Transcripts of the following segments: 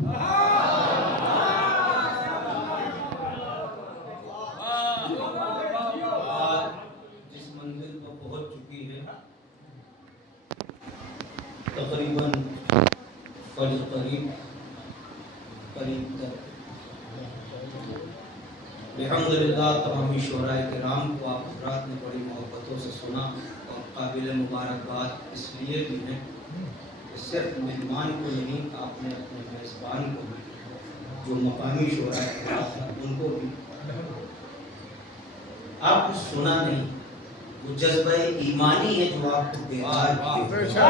जिस मंजिल पर पहुंच चुकी है तकरीबन फर्ज करीब तक अल्हम्दुलिल्लाह तमामी शुराए किराम को आप हज़रात ने बड़ी मोहब्बतों से सुना और काबिल मुबारकबाद इसलिए भी है कि सिर्फ मेहमान को नहीं, आपने अपने मेज़बान को भी, जो मकामी शुराए किराम हैं उनको भी आपने सुना नहीं। वो जज्बा ईमानी है जो आपको बेदार किया।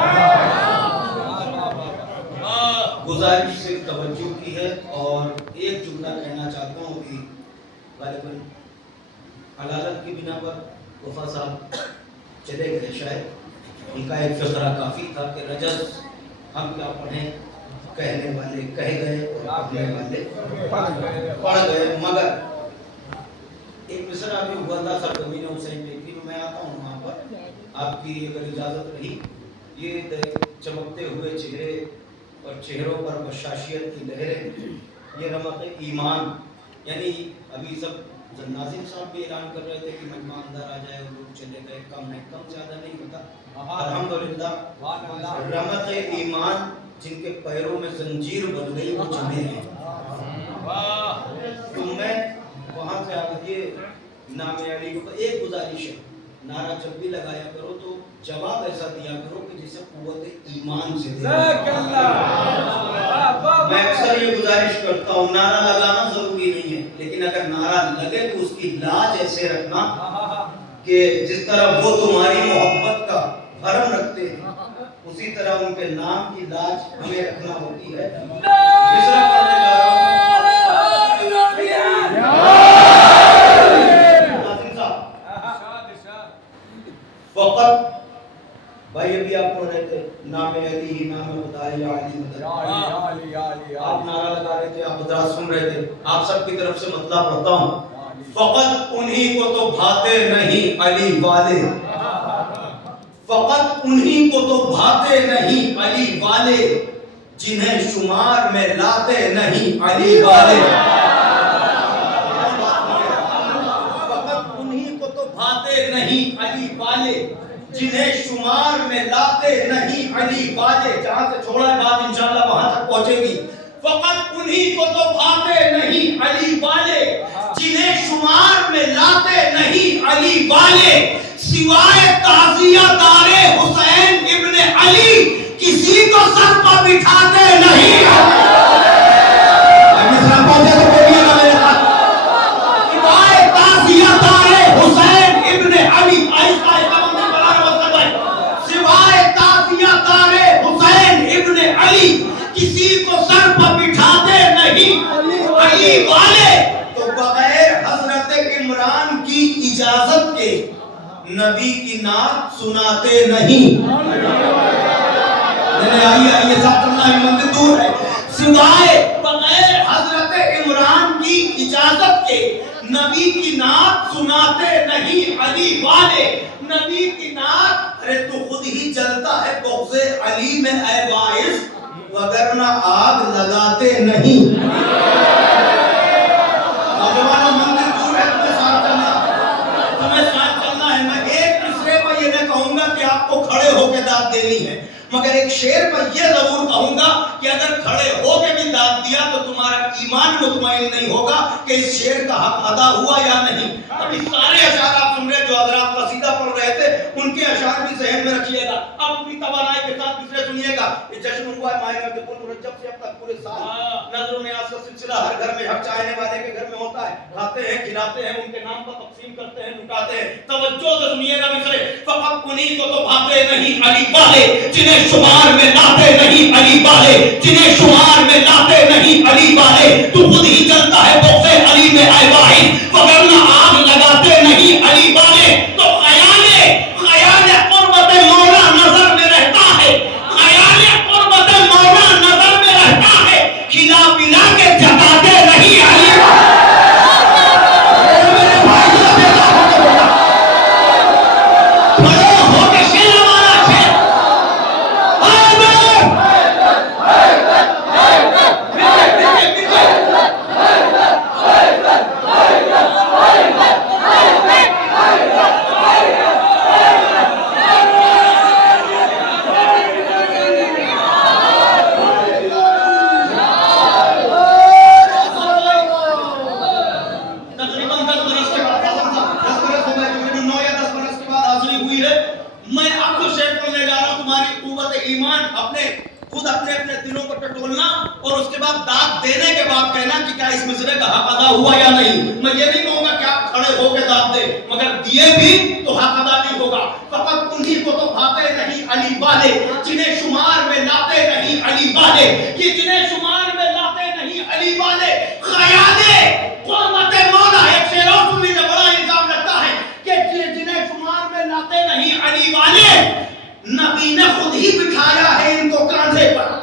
गुजारिश से तवज्जो की है और एक जुमला कहना चाहता हूँ कि गालिबन हलालत की बिना पर वफा साहब चले गए, शायद उनका एक फकरा काफ़ी था कि रजस हम क्या पढ़ें, कहने वाले कह गए और पढ़ने वाले पढ़ गए। मगर एक मिसरा भी हुआ था सरजमीन हुसैन लेकिन मैं आता हूँ वहाँ पर, आपकी अगर इजाज़त रही। ये चमकते हुए चेहरे और चेहरों पर बशाशियत की लहरें, ये रमत ईमान, यानी अभी सब नाज़िम साहब भी ऐलान कर रहे थे कि मजमा अंदर आ जाए और लोग चले गए, कम है, कम ज़्यादा नहीं होता। अल्हम्दुलिल्लाह रमत ईमान जिनके पैरों में जंजीर बन गई वो जमे हैं। तो मैं वहाँ से आकर ये नाम अली को एक गुजारिश है, नारा जब भी लगाया करो तो जवाब ऐसा दिया करो कि जिसे कुव्वत ईमान से दे। मैं अक्सर ये गुजारिश करता हूँ, नारा लगाना जरूरी नहीं है, लेकिन अगर नारा लगे तो उसकी लाज ऐसे रखना कि जिस तरह वो तुम्हारी मोहब्बत का भरम रखते हैं उसी तरह उनके नाम की लाज हमें रखना होती है। मिसरा पढ़ने जा रहा हूं। फकत भाई अभी आप पढ़ रहे थे नाम अली ही नाम खुदा या अली मदद, आप नारा लगा रहे थे, आप हज़रात सुन रहे थे, आप सबकी तरफ से मतलब पढ़ता हूँ। फकत उन्हीं को तो भाते नहीं अली वाले, फकत उन्हीं को तो भाते नहीं अली वाले, जिन्हें शुमार में लाते नहीं अली वाले। फकत उन्हीं को तो भाते नहीं अली वाले, जिन्हें शुमार में लाते नहीं अली वाले। जहां से छोड़ा है बात इंशाअल्लाह वहां तक पहुंचेगी। फकत उन्हीं को तो भाते नहीं अली वाले, जिन्हें शुमार में लाते नहीं अली वाले, सिवाय ताज़िया दारे हुसैन इब्ने अली किसी को सर पर बिठाते नहीं। सिवाय ताज़िया दारे हुसैन इब्ने अली, सिवाय ताज़िया दारे हुसैन इब्ने अली किसी को सर पर बिठाते नहीं अली वाले। तो बगैर हजरत इमरान की इजाजत के नबी की नात सुनाते नहीं। आइए मंदिर दूर है। सिवाय बगैर हजरत इमरान की इजाजत के नबी की नात सुनाते नहीं अली वाले। नबी की नात, अरे तू खुद ही जलता है बग़्ज़े अली में ऐ वाइस, वगरना आग लगाते नहीं। नौजवानों मंदिर दूर है, तुम्हें साथ चलना है। मैं एक दूसरे पर ये नहीं कहूंगा कि आपको खड़े होकर दाद देनी है, मगर एक शेर पर यह जरूर कहूंगा कि अगर खड़े होकर भी दाद दिया तो तुम्हारा ईमान मुतमईन नहीं होगा कि इस शेर का हक अदा हुआ या नहीं। अभी सारे अशार आप सुन रहे जो हज़रात कसीदा पढ़ रहे थे, उनके अशार भी ज़हन में रखिएगा। अब पूरी तवानाई के साथ दूसरे सुनिएगा। ये जश्न हुआ है माह रजब से अब तक पूरे साल नज़रों में आज का सिलसिला हर घर में, हर चाहने वाले के घर में होता है। खाते हैं, खिलाते हैं, उनके नाम पर तकसीम करते हैं, लुटाते हैं। तवज्जो से सुनिएगा मिसरे। फकत उन्हीं को तो भाते नहीं अली वाले, जिन्हें शुमार में लाते नहीं अली वाले, जिन्हें शुमार में लाते नहीं अली वाले। तू खुद ही जलता है बग़्ज़े अली में ऐ वाहिद, वगरना आग लगाते नहीं अली वाले। तो ख़याले क़ुर्बत मौला नजर में रहता है, ख़याले क़ुर्बत मौला नजर में रहता है, खिला पिला के जगाते नहीं अली। और उसके बाद दाद देने के बाद कहना कि क्या इस मिसरे का हक अदा हुआ या नहीं। मैं ये नहीं कहूंगा कि आप खड़े होकर दाद दे, मगर दिए भी तो हक अदा नहीं होगा। फकत उन्हीं को तो भाते नहीं अली वाले, जिन्हें शुमार में लाते नहीं अली वाले, कि जिन्हें शुमार में लाते नहीं अली वाले। ख्याले कुर्बत मौला, एक शेर और सुन लीजिए, बड़ा इल्जाम लगता है कि जिन्हें शुमार में लाते नहीं अली वाले, नबी ने खुद ही बिठाया है इनको कांधे पर।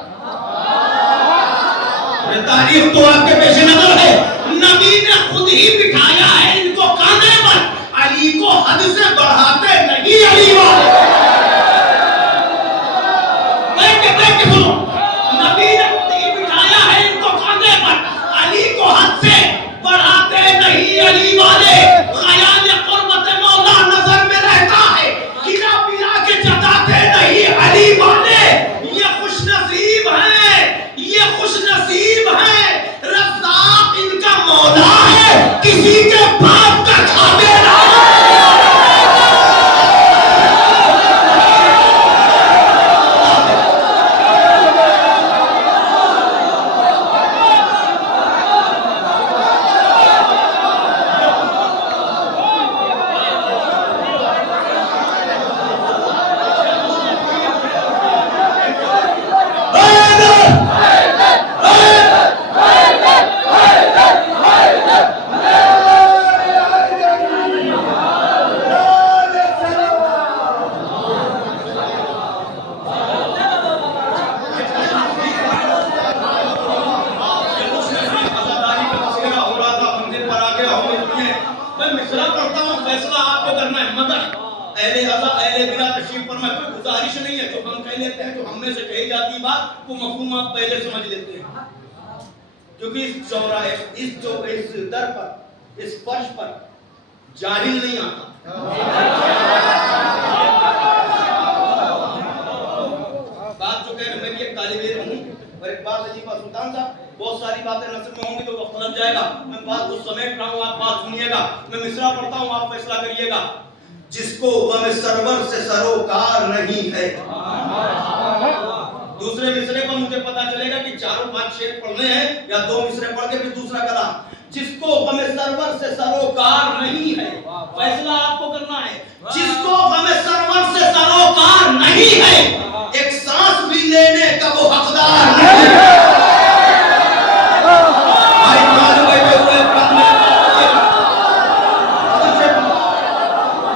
तारीफ तो आपके पेश नजर है, नबी ने खुद ही बिठाया है इनको कांधे पर। अली को हद से बढ़ाते नहीं अली वाले। बैठ के सुनो, नबी ने खुद ही बिठाया है इनको कांधे पर। अली को हद से बढ़ाते नहीं अली वाले। ख्याल कुर्बत मौला नजर में रहता है, गिरा पिला के जताते नहीं अली वाले। ये खुश नसीब है, ये खुश नसीब है, रज़्ज़ाक़ इनका मौला है, किसी के बाप का खाते ना। क्योंकि इस चौराहे, इस दर पर, इस फर्श पर जाहिल नहीं आता। बात जो कह रहे, मैं भी एक तालिब इल्म हूं, और एक बात अजीब बात, सुल्तान साहब बहुत सारी बातें नस्ल में होंगी तो वक्त लग जाएगा। मैं बात को समेट रहा हूं, आप बात सुनिएगा। मैं मिसरा पढ़ता हूं, आप फैसला करिएगा। जिसको गम सरवर से सरोकार नहीं है। दूसरे मिसरे पर मुझे पता चलेगा कि 4-5 शेर पढ़ने हैं या 2 मिसरे पढ़ के फिर दूसरा कलाम। जिसको गम सरवर से सरोकार नहीं है, फैसला आपको करना है। जिसको गम सरवर से सरोकार नहीं है, एक सांस भी लेने का वो हकदार नहीं है।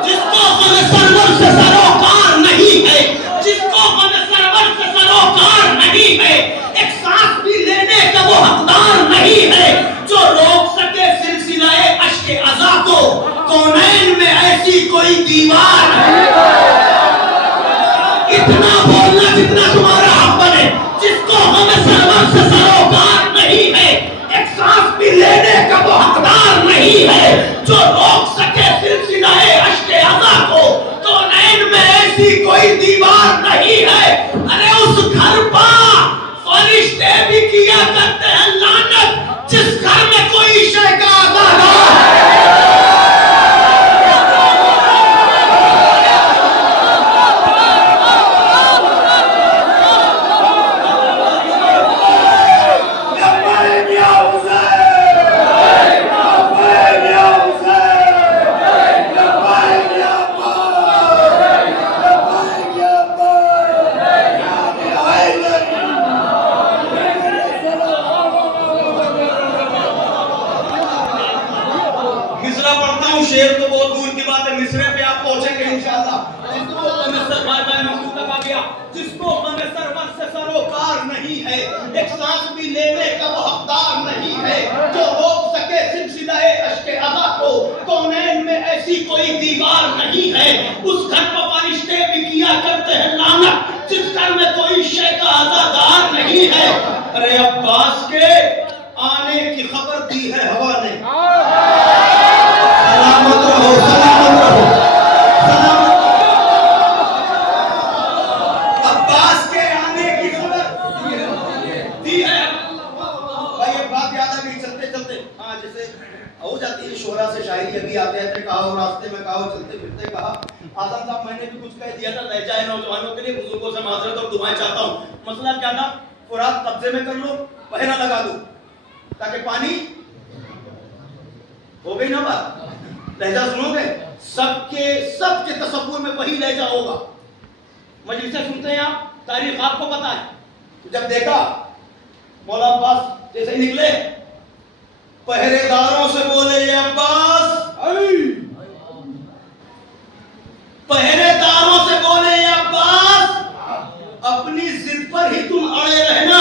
जिसको गम सरवर से सरोकार नहीं है, जिसको गम सरवर से सरोकार नहीं है, एक सांस भी लेने का वो हकदार नहीं है। जो रोक सके सिलसिलाए अश्के अज़ा को, कौनैन में ऐसी कोई दीवार नहीं। इतना बोलना जितना तुम्हारा हक बने। जिसको हमें सरवर से सरोकार नहीं है, एक सांस भी लेने का वो हकदार नहीं है। जो रोक सके सिलसिलाए अश्के अज़ा को, कौनैन में ऐसी कोई दीवार नहीं है। अरे उस घर पर फरिश्ते भी किया करते हैं लानत, जिस घर में कोई शय का अदा ना है। शेर तो बहुत दूर की बात है, मिसरे पे आप पहुंचेंगे इंशाअल्लाह। जिसको सरवर से सरोकार नहीं है, एक सांस भी लेने का वो हकदार नहीं है। जो रोक सके सिलसिलाए अश्के अज़ा को, कौनैन में ऐसी कोई दीवार नहीं है। उस घर पर फरिश्ते भी किया करते हैं लानत, जिस घर में कोई शय का अज़ादार नहीं है। अरे अब्बास के आने की खबर दी है हवा ने। सलामत रहो, सलामत रहो, सलामत। अब्बास के आने की खबर दी है। भाई एक बात याद आ गई चलते चलते, हाँ जैसे हो जाती है शोरा से शायरी। अभी आते आते कहा और रास्ते में कहा, चलते फिरते कहा। आजम साहब मैंने भी कुछ कह दिया था, लहजा नौजवानों के लिए बुजुर्गों से माजरत और दुआएं चाहता हूँ। मसला क्या था, फुरात कब्जे में कर लो, पहरा लगा दो ताकि पानी हो गई ना बात। लहजा सुनोगे, सबके तसव्वुर में वही लहजा होगा। मजलिसें सुनते हैं आप, तारीख आपको पता है। तो जब देखा मौला अब्बास जैसे ही निकले, पहरेदारों से बोले ये अब्बास, पहरेदारों से बोले ये अब्बास, अपनी जिद पर ही तुम अड़े रहना।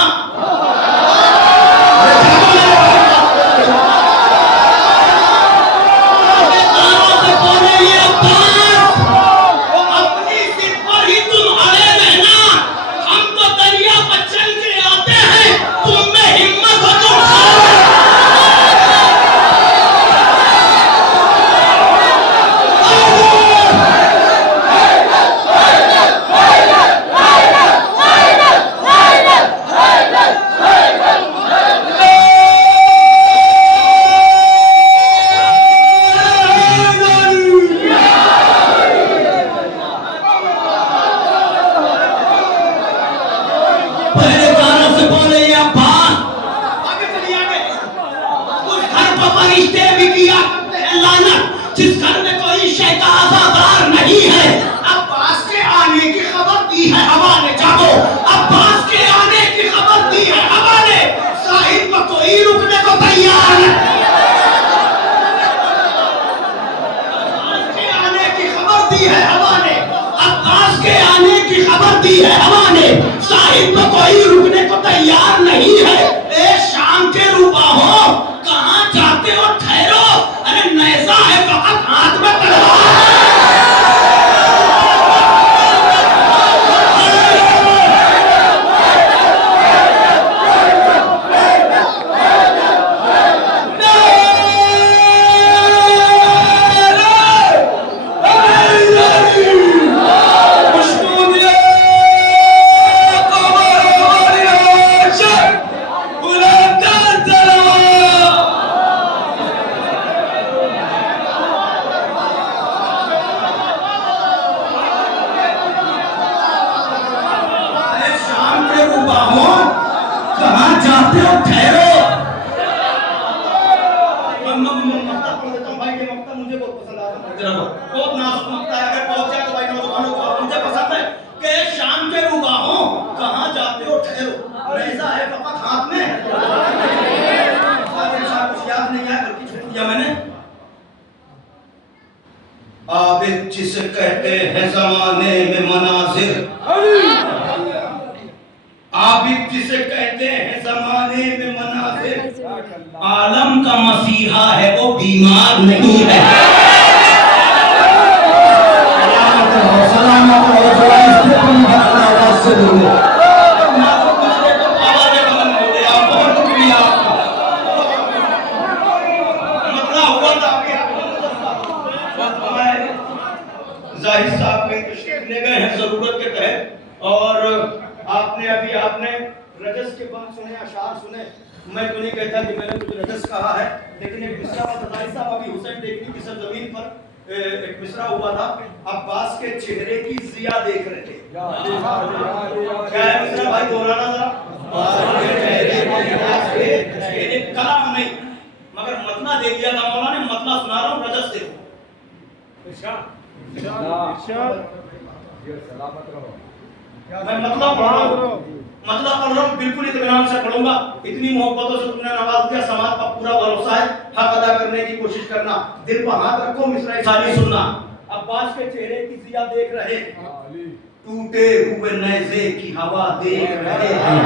जिस घर में कोई शय का आज़ादार नहीं है, अब्बास के आने की खबर दी है हवा ने। जागो, अब्बास के आने की खबर दी है हवा ने, साहिब पर कोई रुकने को तैयार नहीं। अब्बास के आने की खबर दी है हवा ने, अब्बास के आने की खबर दी है हवा ने, साहिब पर कोई रुकने को तैयार नहीं है। ए शाम के रूबाहो, कहां जाते हो ठहरो, अरे नैज़ा है फकत हाथ में तलवार। आबिद जिसे कहते हैं ज़माने में मनाजिर, आबिद जिसे कहते हैं ज़माने में मनाजिर, आलम का मसीहा है वो बीमार नहीं है। जाहिद साहब कहीं तशरीफ ले गए हैं जरूरत के तहत, और आपने रजस के बात सुने, अशार सुने। मैं तो नहीं कहता कि मैंने कुछ रजस कहा है, लेकिन एक मिसरा साहब अभी हुसैन देखने की सरजमीन पर एक मिसरा हुआ था, अब्बास के चेहरे की जिया देख रहे थे। क्या है मिसरा भाई, दोहराना जरा। कलाम नहीं मगर मतला दे दिया था मौला ने, मतला सुना रहा हूँ, रजस देखो। मैं मतलब पढ़ रहा हूँ, बिल्कुल इत्मीनान से पढ़ूंगा। इतनी मोहब्बतों से तुमने नवाज दिया, समाज का पूरा भरोसा है, हक अदा करने की कोशिश करना, दिल पर हाथ रखो, मिसरा सारी सुनना। अब्बास के चेहरे की जिया देख रहे, टूटे हुए नेज़े की हवा देख रहे हैं,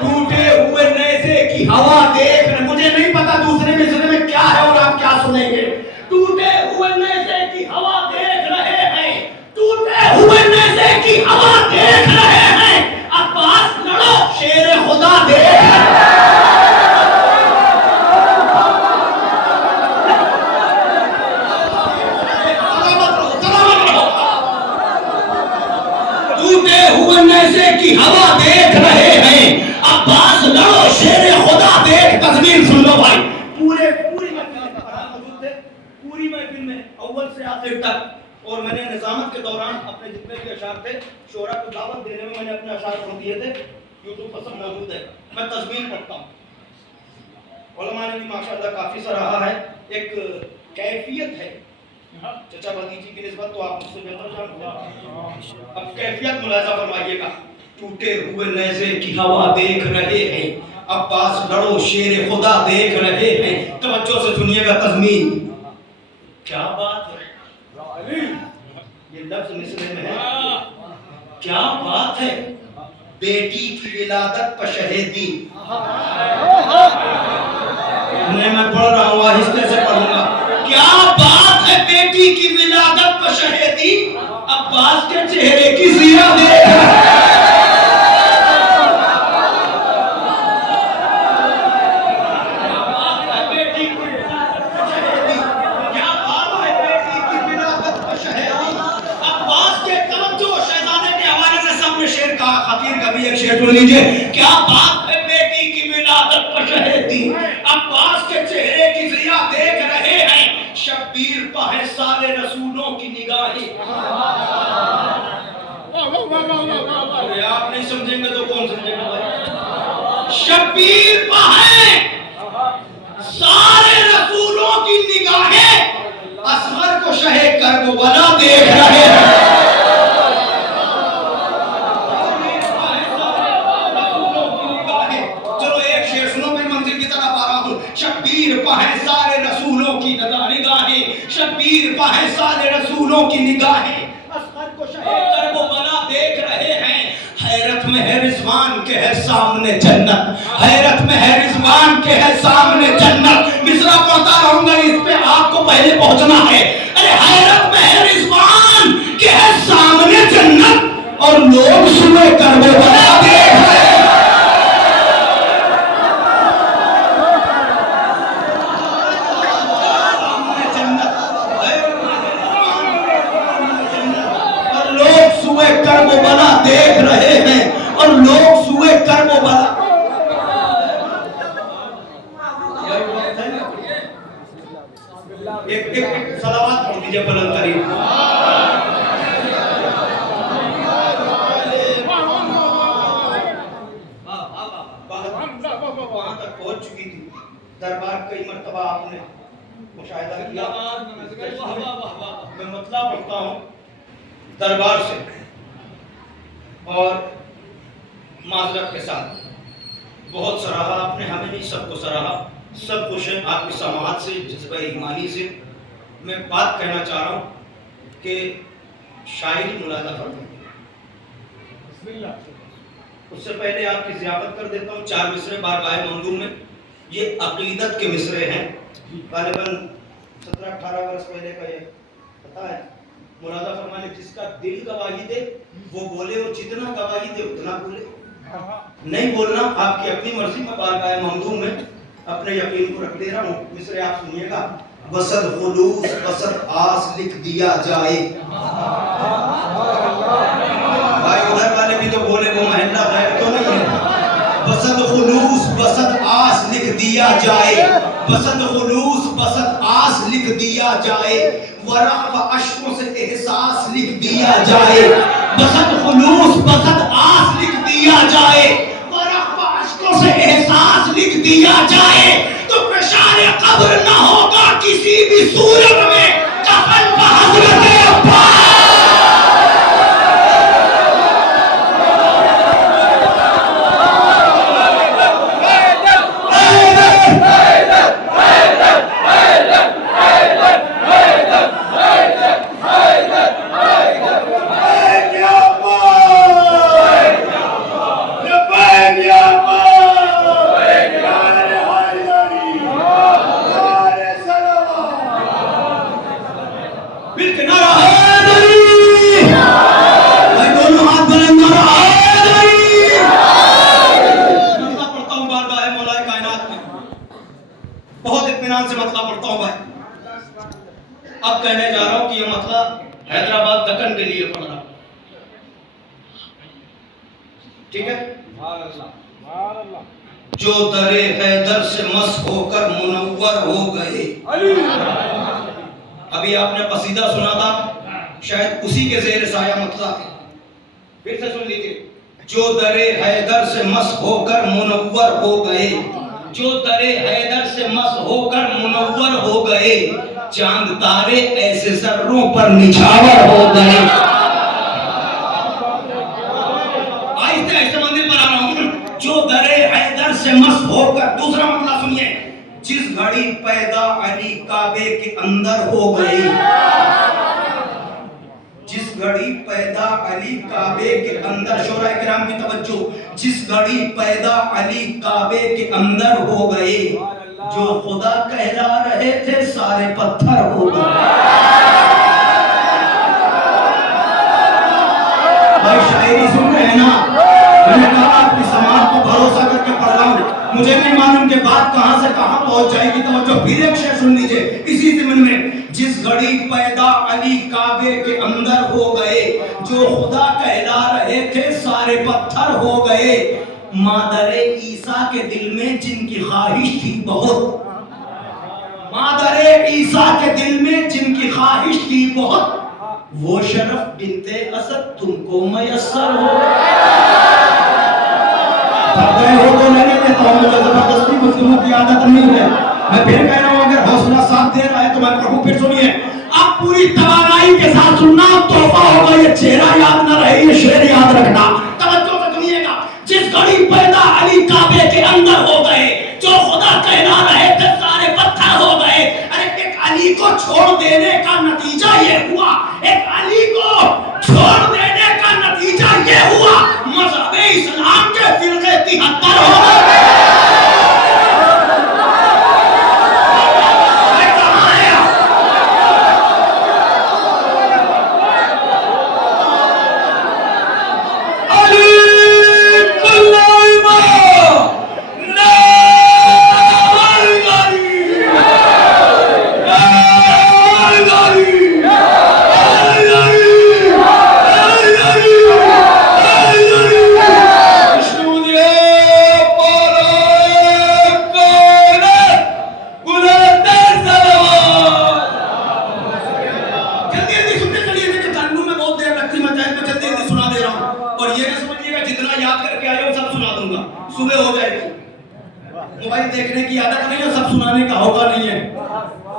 टूटे हुए नेज़े की हवा देख रहे। मुझे नहीं पता दूसरे मिसरे में क्या है और आप क्या सुनेंगे। टूटे हुए नेज़े की हवा देख रहे हैं, टूटे हुए नेज़े की हवा देख रहे हैं, अब्बास लड़ो शेर खुदा देख। टूटे हुए नेज़े की हवा देख रहे हैं, अब्बास लड़ो शेर खुदा देख। तस्वीर सुन लो भाई, पूरी महफिल में अव्वल से आखिर तक और मैंने निजामत के दौरान अपने जितने भी अशार थे शोरा को दावत देने में मैंने अपने अशार पढ़ दिए थे, यूट्यूब पर सब मौजूद है। मैं तज़मीन पढ़ता हूँ। उलमा ने भी माशाअल्लाह काफ़ी सराहा है। एक कैफियत है चचा भतीजी की निस्बत तो आप मुझसे बेहतर जानते हैं। अब कैफियत मुलाजा फरमाइएगा। टूटे हुए नेज़े की हवा देख रहे हैं, अब्बास लड़ो शेर खुदा देख रहे हैं। तवज्जो से सुनिएगा तज़मीन। क्या बात है, ये लफ्ज मिसरे में है। क्या बात है, बेटी की विलादत पर शहीदी। मैं पढ़ रहा हूँ, आहिस्ते से पढ़ूंगा। क्या बात है, बेटी की विलादत पर शहीदी, अब्बास के चेहरे की ज़िया देख। सुन लीजिए, क्या बात है, बेटी की विलादत पर शहीदी, अब्बास के चेहरे की ज़िया देख रहे हैं। शब्बीर पर है सारे रसूलों की निगाहें। आप नहीं समझेंगे तो कौन समझेगा भाई। शब्बीर पर है सारे रसूलों की निगाहें, असगर को शहे करबला देख रहे हैं। शब्बीर पर है सारे रसूलों की निगाहें, शब्बीर पर है सारे रसूलों की निगाहें, असगर को शहे करबला देख रहे हैं। हैरत में है रिजवान के है सामने जन्नत, हैरत में है रिजवान के है सामने जन्नत। मिसरा पढ़ता रहूंगा, इस पे आपको पहले पहुंचना है। अरे हैरत में है रिजवान के है सामने जन्नत, और लोग सुबह करबला देख रहे हैं। करबला देख रहे हैं, और लोग सुए करबला। एक सलावत पढ़ दीजिए बुलंद तरीन। वहां तक पहुंच चुकी थी। दरबार कई मर्तबा आपने मुशाहिदा किया। मैं मतला पढ़ता हूँ दरबार से, और माजरत के साथ बहुत सराहा आपने, हमें नहीं सबको सराहा। सब खुश हैं आपकी समाज से, जज्बा ईमानी से। मैं बात कहना चाह रहा हूँ कि शायरी मुलाजा फरमाइए। उससे पहले आपकी ज़ियाफत कर देता हूँ। 4 मिसरे बारगाह मंजूर में, ये अकीदत के मिसरे हैं। गालिबन 17-18 वर्ष पहले का ये पता है। मुरादा फरमाने जिसका दिल गवाही दे वो बोले, और जितना गवाही दे उतना बोले। नहीं बोलना आपकी अपनी मर्जी में। बारगाह ममदूम में अपने यकीन को रख दे रहा हूँ। मिसरे आप सुनिएगा। वसद खुलूस वसद आस लिख दिया जाए। भाई उधर वाले भी तो बोले, वो महल्ला गायब तो नहीं है। वसद खुलूस वसद आस लिख दिया जाए, वसद खुलूस वसद आस लिख दिया जाए, वरक़ व अश्कों से एहसास लिख दिया जाए। वसद खुलूस वसद आस लिख दिया जाए, वरक़ व अश्कों से एहसास लिख दिया जाए, तो पेशारे कब्र न होगा किसी भी सूरत में कफन का हज़रत अब्बास। अब कहने जा रहा हूं कि यह मसला हैदराबाद दक्कन के लिए पड़ रहा, ठीक है। जो दरे हैदर से मस होकर मुनव्वर हो गए। अभी आपने कसीदा सुना था शायद उसी के ज़ेर साया मतला है। फिर से सुन लीजिए। जो दरे हैदर से मस्त होकर मुनव्वर हो गए, जो दरे हैदर से मस्त होकर मुनव्वर हो गए, चांद तारे ऐसे सर्रों पर निछावर हो गए। आहिस्ते आहिस्ते मंदिर पर आ रहा हूं। जो दरे हैदर से मस्त होकर, दूसरा मतलब सुनिए, जिस घड़ी पैदा अली काबे के अंदर हो गई, जिस घड़ी पैदा अली काबे के अंदर, शोरा किराम की तवज्जो, जिस घड़ी पैदा अली काबे के अंदर हो गए, जो खुदा कहला रहे थे सारे पत्थर हो गए। भाई शायरी सुन रहे हैं ना? मैंने कहा अपनी समाज को भरोसा करके पढ़ रहा हूं, मुझे नहीं मालूम कि बात कहां से कहां पहुंच जाएगी। तो फिर एक शेर सुन लीजिए इसी ज़मीन में। जिस घड़ी पैदा अली काबे के अंदर हो गए, जो खुदा कहला रहे थे सारे पत्थर हो गए। मादरे ईसा के दिल में जिनकी ख्वाहिश थी बहुत, मादरे ईसा के दिल में जिनकी ख्वाहिश थी बहुत, वो शरफ बिनते असद तुमको मयस्सर हो तो नहीं देता हूं। मुझे जबरदस्ती मुस्लिमों की आदत नहीं है। मैं फिर कह रहा हूं, अगर हौसला साथ दे रहा है तो मैं कहूं, फिर सुनिए। आप पूरी तवानाई के साथ सुनना, तोहफा होगा। ये चेहरा याद न रहे, ये शेर याद रखना। तवज्जो से सुनिएगा। जिस घड़ी पैदा अली काबे के अंदर हो गए, जो खुदा कहला रहे थे सारे पत्थर हो गए। अरे एक अली को छोड़ देने का नतीजा ये हुआ, एक अली को छोड़ देने का नतीजा ये हुआ, मज़हब इस्लाम के फिरके 73 हो गए। सुबह हो जाएगी। मोबाइल देखने की आदत नहीं है, सब सुनाने का होगा नहीं है।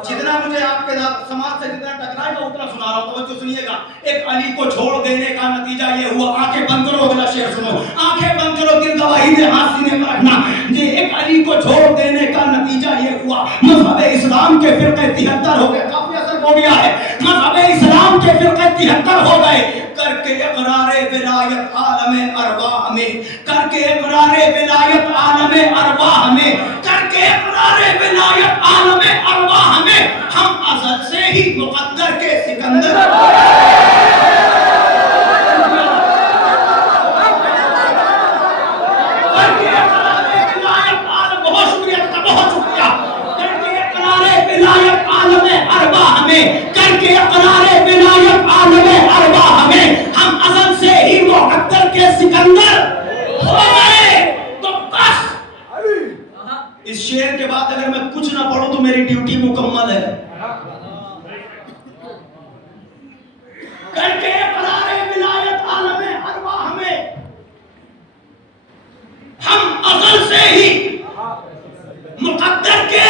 जितना मुझे आपके समाज से जितना टकराएगा उतना सुना रहा हूं। तो सुनिएगा। एक अली को छोड़ देने का नतीजा ये हुआ। आंखें बंद करो, अगला शेर सुनो। आंखें बंद करो, दिल गवाही दे, हाथ सीने पर रखना। ये एक अली को छोड़ देने का नतीजा ये हुआ, मज़हब इस्लाम के फिरके 73 हो गए। काफी असर हो गया है। मज़हब इस्लाम के फिरके 73 हो गए। करके इक़रारे विलायत आलमे अरवाह में, करके इक़रारे विलायत आलमे अरवाह में, करके इक़रारे विलायत आलमे अरवाह में, हम अज़ल से ही मुक़द्दर के सिकंदर। करके इक़रारे विलायत आलम, बहुत शुक्रिया, बहुत शुक्रिया। करके इक़रारे विलायत आलमे अरवाह में, करके इक़रारे विलायत आलमे अरवाह में, हम अज़ल से ही मुक़द्दर के सिकंदर हो गए। तो बस इस शेर के बाद अगर मैं कुछ ना पढ़ूं तो मेरी ड्यूटी मुकम्मल है। करके इक़रारे विलायत आलमे अरवाह में, हम अज़ल से ही मुक़द्दर के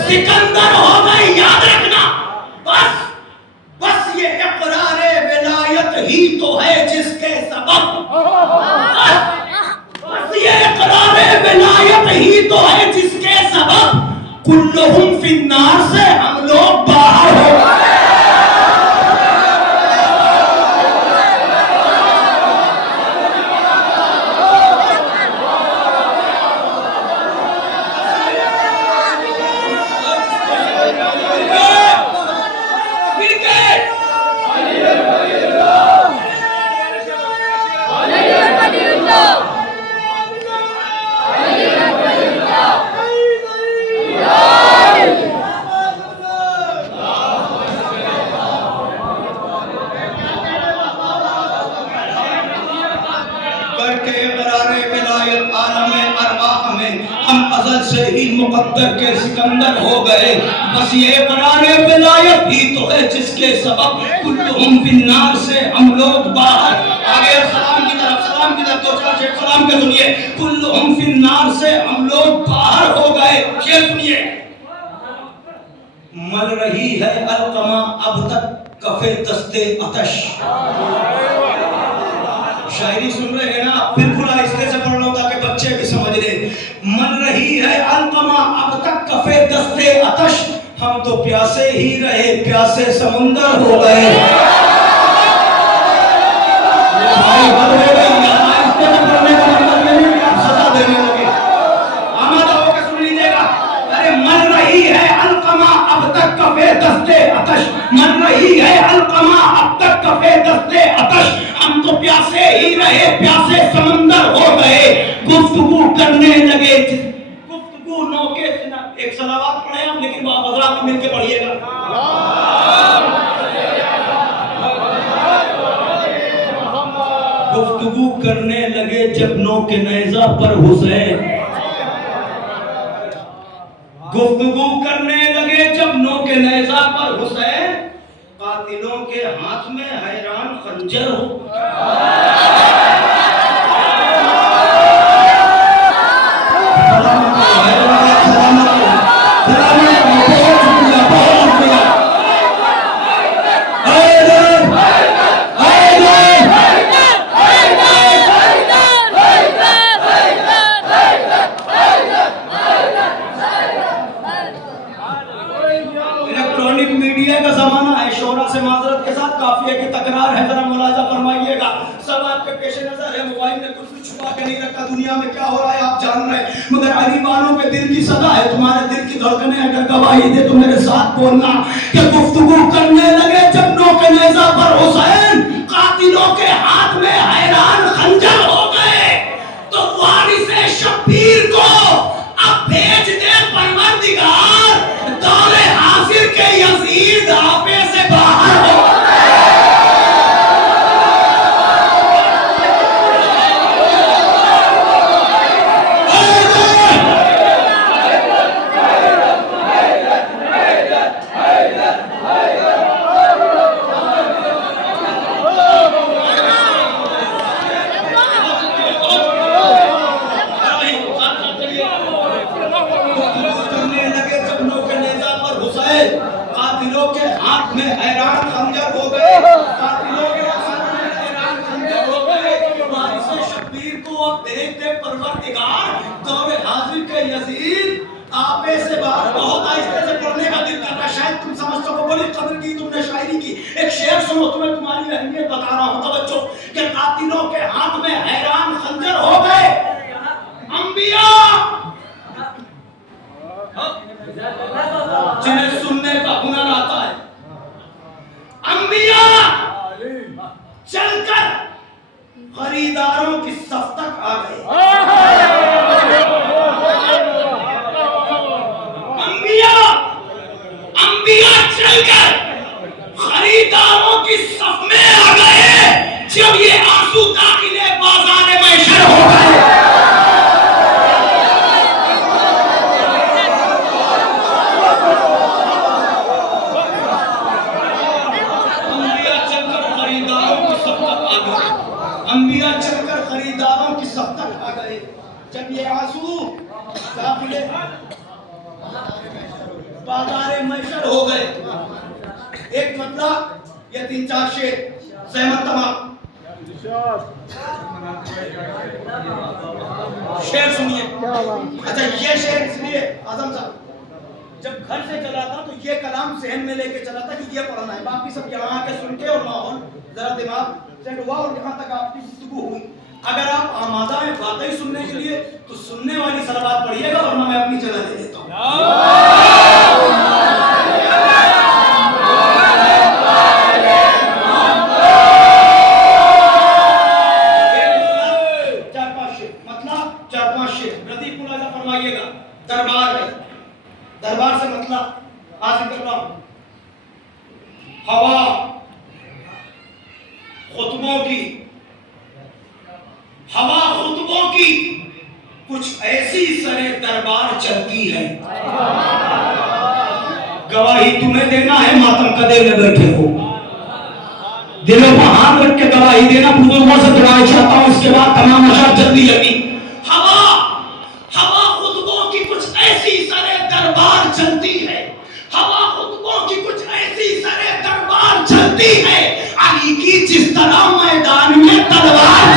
सिकंदर हो गए। याद रखना। बस ये इक़रारे विलायत ही तो है जिसके सबब, बस ये इक़रारे विलायत ही तो है जिसके सबब कुल्लुहुम फिन्नार से हम लोग बाहर हो गए। करके करारे विलायत आलम अरवाह में हम अज़ल से ही मुक़द्दर के सिकंदर हो गए। बस ये करारे विलायत ही तो है जिसके सबब कुल्लुहुम फिन्नार से हम लोग बाहर। आगे सलाम की तरफ तो शेख सलाम के सुनिए, कुल्लुहुम फिन्नार से हम लोग बाहर हो गए। ये सुनिए, मल रही है अलकमा अब तक कफे दस्ते अतश। शायरी सुन रहे हैं ना, बिल्कुल आहिस्ते से पढ़ लो ताकि बच्चे भी समझ ले। मल रही है अलकमा अब तक कफे दस्ते अतश, हम तो प्यासे ही रहे प्यासे समुंदर हो गए। भाई हद हो गई, आहिस्ते से पढ़ने का मतलब ये नहीं कि आप सजा देने लगे। आमादा होकर सुन लीजिएगा। अरे मल रही है अलकमा अब तक कफे दस्ते अतश, मल रही है अलकमा अब तक कफे दस्ते अतश, हम तो प्यासे ही रहे प्यासे समंदर हो गए। गुफ्तगू करने लगे, गुफ्तगू नौके से ना। एक सलावत पढ़े आप, लेकिन वहां हजरात मिलके पढ़िएगा। गुफ्तगू करने लगे जब नौके नेज़ा पर हुसैन, गुफ्तगू करने लगे जब नौके नेज़ा पर हुसैन, कातिलों के हाथ में हैरान खंजर हो। इलेक्ट्रॉनिक मीडिया का जमाना है, शोरा से माजरत के साथ काफिया की तकरार है, जरा मुलाजा फरमाइएगा। सब आपके पेश नजर है, मोबाइल में कुछ भी छुपा के नहीं रखा। दुनिया में क्या हो रहा है आप जान रहे हैं, मगर अली वालों के दिल की सदा है। तुम्हारे दिल की धड़कनें अगर गवाही दे तो मेरे साथ बोलना कि गुफ्तगू करने लगे जब नौके नेज़ा पर हुसैन, कातिलों के हाथ में हैरान खंजर हो गए। तो वारिसे शब्बीर को अब भेज दे परवरदिगार, दौरे हाजिर के यजीद आपे से बाहर हो। कातिलों के हाथ में हैरान खंजर हो गए, कातिलों के हाथ में हैरान खंजर हो गए। वारिसे शब्बीर को अब भेज दे परवरदिगार, दौरे हाजिर के यजीद आपे से बाहर। बहुत आहिस्ते से पढ़ने का दिल करता, शायद तुम समझ सको। बड़ी कदर की तुमने शायरी की। एक शेर सुनो, तुम्हें तुम्हारी अहमियत बता रहा हूं, तवज्जो। कि कातिलों के हाथ में हैरान खंजर हो गए अंबिया, जिन्हें सुनने का हुनर आता है। अंबिया चलकर खरीदारों की सफ तक आ गए। अंबिया चलकर खरीदारों की सफ में आ गए जब ये आंसू दाखिले बाजार में शर हो गए। अंबिया चलकर खरीदारों की सफ तक आ गए जब ये आंसू दाखिले बाजार मैशर हो गए। एक मतलब ये 3-4 शेर सहमत तमाम। शेर सुनिए। अच्छा ये शेर इसलिए आजम साहब जब घर से चला था तो ये कलाम सहन में लेके चला था कि ये पढ़ना है, बाकी सब यहाँ आके सुन के और माहौल जरा दिमाग सेट हुआ और यहाँ तक आपकी गुफ्तगू हुई। अगर आप आमादा हैं बातें सुनने के लिए तो सुनने वाली सलावत पढ़िएगा, वरना मैं अपनी जगह दे देता हूँ। 4-5 शेर, मतलब 4-5 शेर प्रदीप मुलाजा फरमाइएगा। दरबार है, दरबार से मतलब हासिल कर रहा हूं। हवा खुतबों की हवा खुतबों की कुछ ऐसी सरे दरबार चलती है। गवाही तुम्हें देना है, मातम कदे में बैठे हो, दिलों पर हाथ रख के गवाही देना। बुजुर्गों से दुआएं चाहता हूं, इसके बाद तमाम अशर जल्दी जल्दी। हवा हवा खुतबों की कुछ ऐसी सरे दरबार चलती है। हवा खुतबों की कुछ ऐसी सरे दरबार चलती है। अली की जिस तरह मैदान में तलवार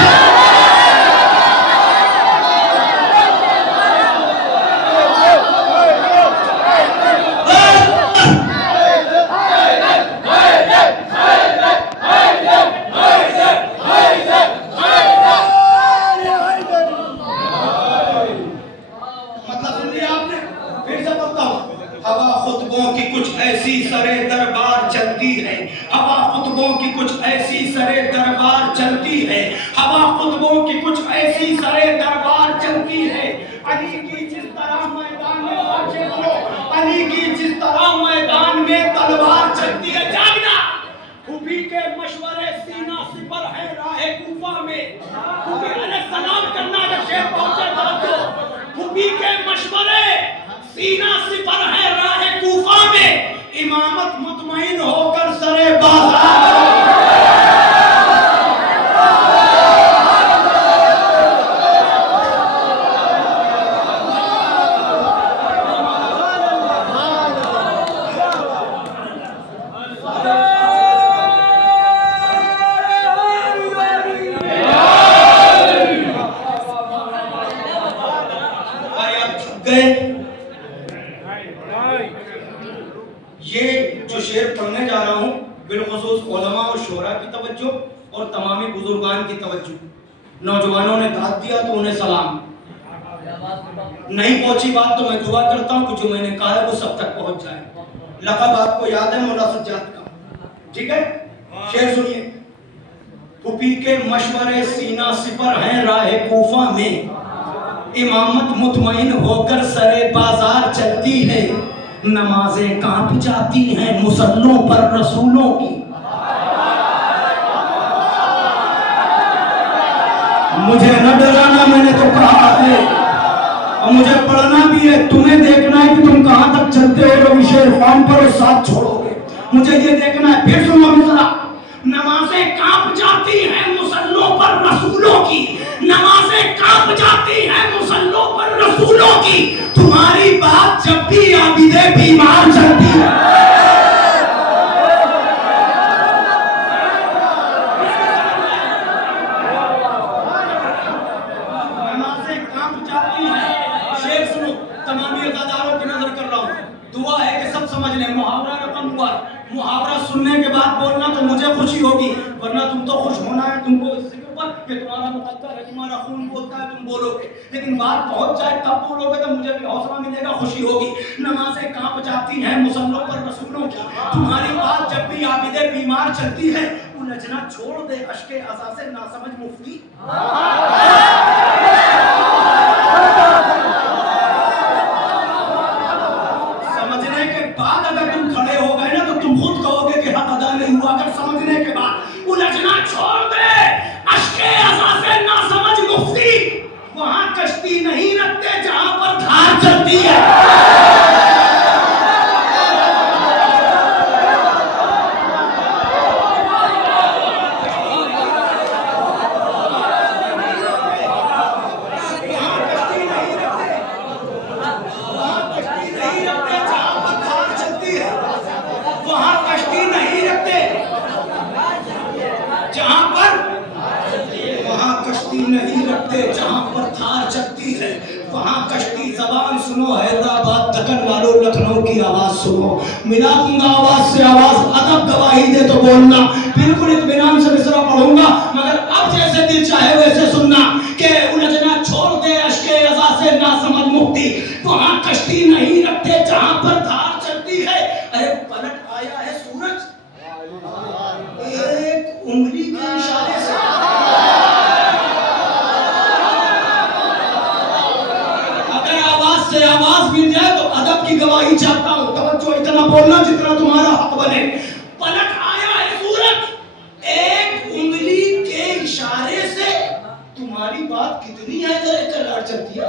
सीना सिपर है राह कूफा में, इमामत मुतमईन होकर सरे बाजार। ये जो शेर पढ़ने जा रहा हूँ बिलखुसूस उलमा और शोरा की तवज्जो और तमामी बुजुर्गान की तवज्जो। नौजवानों ने दाद दिया तो उन्हें सलाम, नहीं पहुंची बात तो मैं दुआ करता हूँ कि जो मैंने कहा है वो सब तक पहुंच जाए। लक़ब आपको याद है मौला सज्जाद का, ठीक है? शेर सुनिए। फूफी के मशवरे सीना सिपर हैं राह कूफा में, इमामत मुतमईन होकर सरे बाजार चलती है। नमाजें कांप जाती हैं मुसल्लों पर रसूलों की। मुझे न डराना, मैंने तो कहा है, और मुझे पढ़ना भी है। तुम्हें देखना है कि तुम कहां तक चलते हो, रवि शेर फॉर्म पर और साथ छोड़ोगे। मुझे ये देखना है। फिर सुनो मित्रा, नमाजें कांप जाती हैं मुसल्लों पर रसूलों की। नमाजें कांप जाती हैं मुसल्लों पर रसूलों की। तुम्हारी बात जब भी आबिदे बीमार चलती है। नमाजें कांप जाती हैं। शेर सुनो, तमामी अज़ादारों की नजर कर रहा हूं। दुआ है कि सब समझ लें। मुहावरा रकम हुआ, मुहावरा सुनने के बाद बोलना तो मुझे खुशी होगी, वरना तुम तो खुश होना है तुमको इसके ऊपर कि तुम्हारा मुकद्दर है, तुम्हारा खून बोलता है, तुम बोलोगे। लेकिन बात पहुंच जाए तब बोलोगे तो मुझे भी हौसला मिलेगा, खुशी होगी। नमाजें कांप जाती हैं मुसल्लों पर रसूलों की। तुम्हारी बात जब भी आबिदे बीमार चलती है, उलझना छोड़ दे अश्के अज़ा से नासमझ मुफ्ती। समझने के बाद अगर तुम खड़े हो गए ना तो तुम खुद कहोगे कि हक अदा नहीं हुआ। अगर समझने के बाद उलझना छोड़ दे अश्के अज़ा से नासमझ मुफ्ती। वहां कश्ती नहीं रखते जहां पर धार चलती है। नहीं रखते जहां पर धार चलती है, वहां कश्ती। जबान सुनो हैदराबाद दक्कन वालों, लखनऊ की आवाज सुनो। मिला दूंगा आवाज से आवाज, अदब गवाही दे तो बोलना। बिल्कुल इत्मीनान से मिसरा पढ़ूंगा, मगर अब जैसे दिल चाहे वैसे सुनना। के उलझना छोड़ दे अश्के अज़ा से नासमझ मुफ्ती। वहां कश्ती नहीं रखते जहां पर धार चलती है। अरे पलट आया है सूरज एक उंगली के इशारे से। आवाज मिल जाए तो अदब की गवाही चाहता हूं। तवज्जो, इतना बोलना जितना तुम्हारा हक बने। पलट आया है सूरज एक उंगली के इशारे से। तुम तुम्हारी बात कितनी है करार चलती है।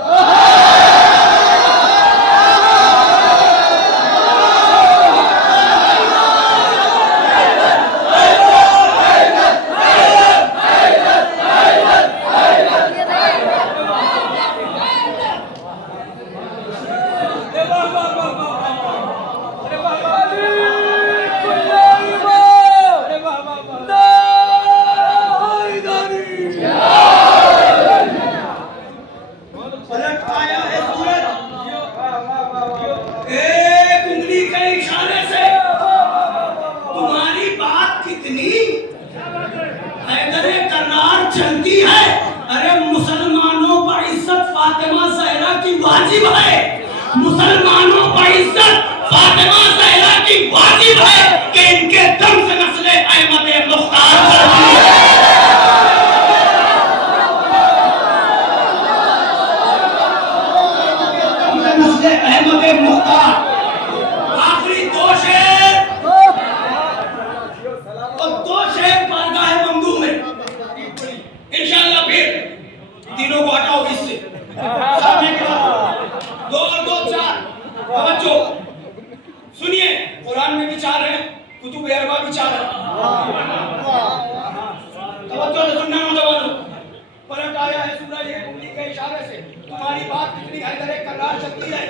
चलती है। अरे मुसलमानों पर इज्जत फातिमा ज़हरा की वाजिब है, मुसलमानों पर इज्जत फातिमा ज़हरा की वाजिब है कि इनके दम से नस्ले अहमद मुख्तार चलती है। नस्ले अहमद मुख्तार। आखिरी दो शेर और दो शेर बारगाह ममदू में इंशाअल्लाह। फिर तीनों को हटाओ इससे, दो और दो चार। तवज्जो सुनिए, कुरान में विचार है, कुतुब अरबा विचार है। तवज्जो से सुनना नौजवानों। फर्क आया है सूरज एक उंगली के इशारे से। तुम्हारी बात कितनी हैदर करार चलती है।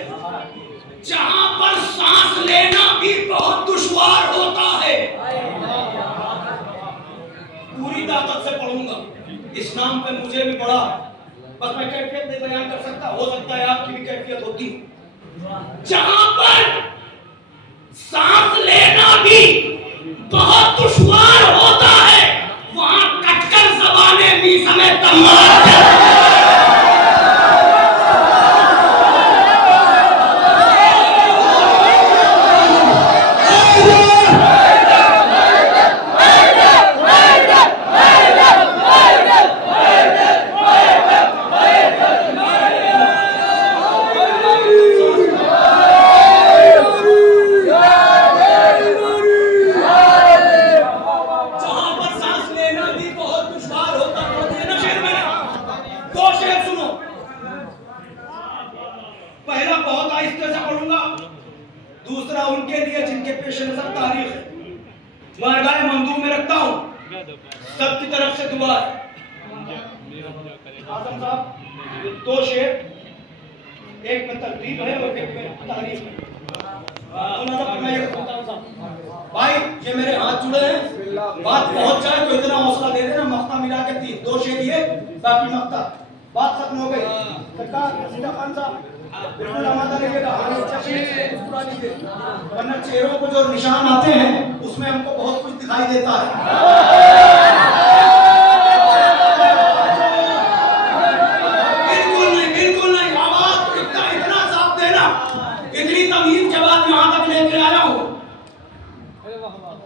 जहां पर सांस लेना भी बहुत दुश्वार होता है। पूरी ताकत से पढ़ूंगा, इस नाम पे मुझे भी पढ़ा, बस मैं कैफियत नहीं बयान कर सकता, हो सकता है आपकी भी कैफियत होती। जहां पर सांस लेना भी बहुत दुश्वार होता है, वहां कटकर ज़बाने भी समय तमाम दूसरा उनके लिए जिनके पेश नजर तारीख है, बारगाह ममदू में रखता हूं। सबकी तरफ से दुआ है। आजम साहब दो शेर, एक में तरतीब है और एक में तारीफ है। भाई ये मेरे हाथ जुड़े हैं, बात पहुंच जाए तो इतना हौसला दे देना। मख्ता मिला के तीन दो शेर ये, बाकी मख्ता। बात खत्म हो गई। सरकार रसीदा खान साहब बिल्कुल आमादा रहिएगा, वरना चेहरों को जो निशान आते हैं उसमें हमको बहुत कुछ दिखाई देता है। बिल्कुल नहीं, आवाज इतना साफ देना। इतनी तमीज के बाद यहाँ तक लेके आया हूँ।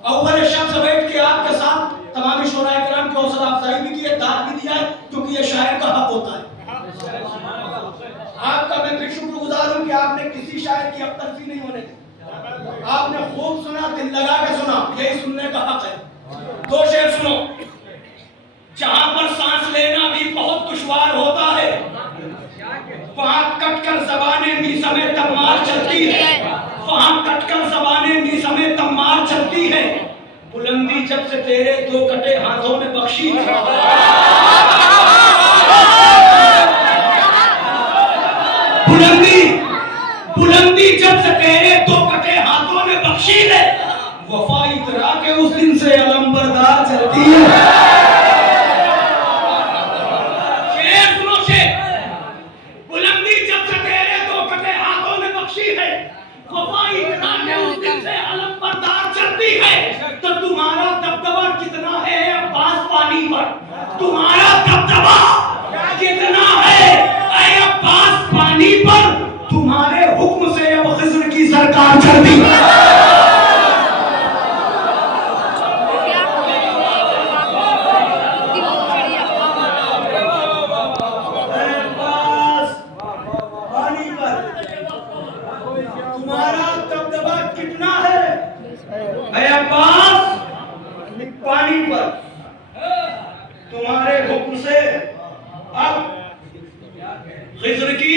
अव्वल शख्स बैठ के आपके साथ तमाम शोराए किराम की हौसला अफजाई भी की है, दाद भी दिया है, क्योंकि ये शायर का हक होता है। आपका मैं भी शुक्रगुजार हूं कि आपने किसी शायर की अपतलफी नहीं होने दी। आपने खूब सुना, दिल लगा के सुना, यही सुनने का हक है। दो शेर सुनो। जहां पर सांस लेना भी बहुत दुश्वार होता है, वहां कटकर ज़बाने भी समय तमार चलती है, वहां कटकर ज़बाने भी समय तमार चलती है। बुलंदी जब से तेरे दो कटे हाथों ने बख्शी है, बुलंदी जब से तेरे दो कटे हाथों ने बख्शी है, वफा इतरा के उस दिन से अलंबरदार चलती है। शेर सुनो शेर। बुलंदी जब से तेरे दो कटे हाथों ने बख्शी है, वफा इतरा के उस दिन से अलंबरदार चलती है। तो तुम्हारा दबदबा कितना है अब्बास पानी पर, तुम्हारा दबदबा कितना है अब्बास पानी पर, तुम्हारे हुक्म से अब खिज़्र की सरकार चलती है। खिज़्र की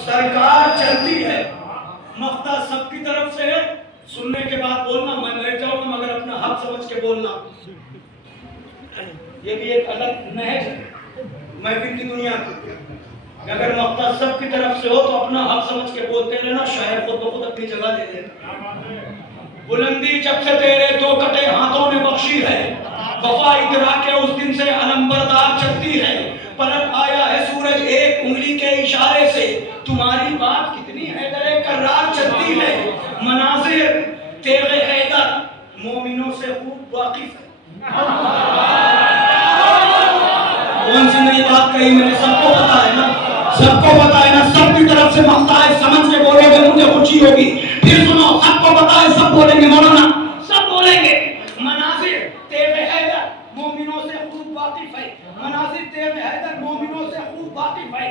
सरकार चलती है, मक्ता सबकी तरफ से है। सुनने के बाद बोलना, मैं बैठ जाऊंगा मगर अपना हक समझ के बोलना। ये भी एक अलग नहज है महफिल की दुनिया की। अगर मक्ता सबकी तरफ से हो तो अपना हक समझ के बोलते रहना, शायर खुद ब खुद अपनी जगह दे देना। बुलंदी जब से तेरे दो कटे हाथों ने बख्शी है, वफा इकरा के उस दिन से अलंबरदार चलती है। पलट आया है सूरज एक उंगली के इशारे से, तुम्हारी बात कितनी हैदर कर्रार चलती है। मनाजिर तेरे हैदर मोमिनों से खूब वाकिफ है। कौन सी नई बात कही मैंने? सबको पता है ना, सबको पता है ना, सबकी तरफ से मक्ता है, समझ के बोलोगे मुझे खुशी होगी। फिर सुनो, सबको पता है, सब बोलेंगे मौलाना, सब बोलेंगे। मनाजिर तेरे हैदर मोमिनों से खूब वाकिफ है, मनाजिर तेरे हैदर मोमिनों से खूब वाकिफ है।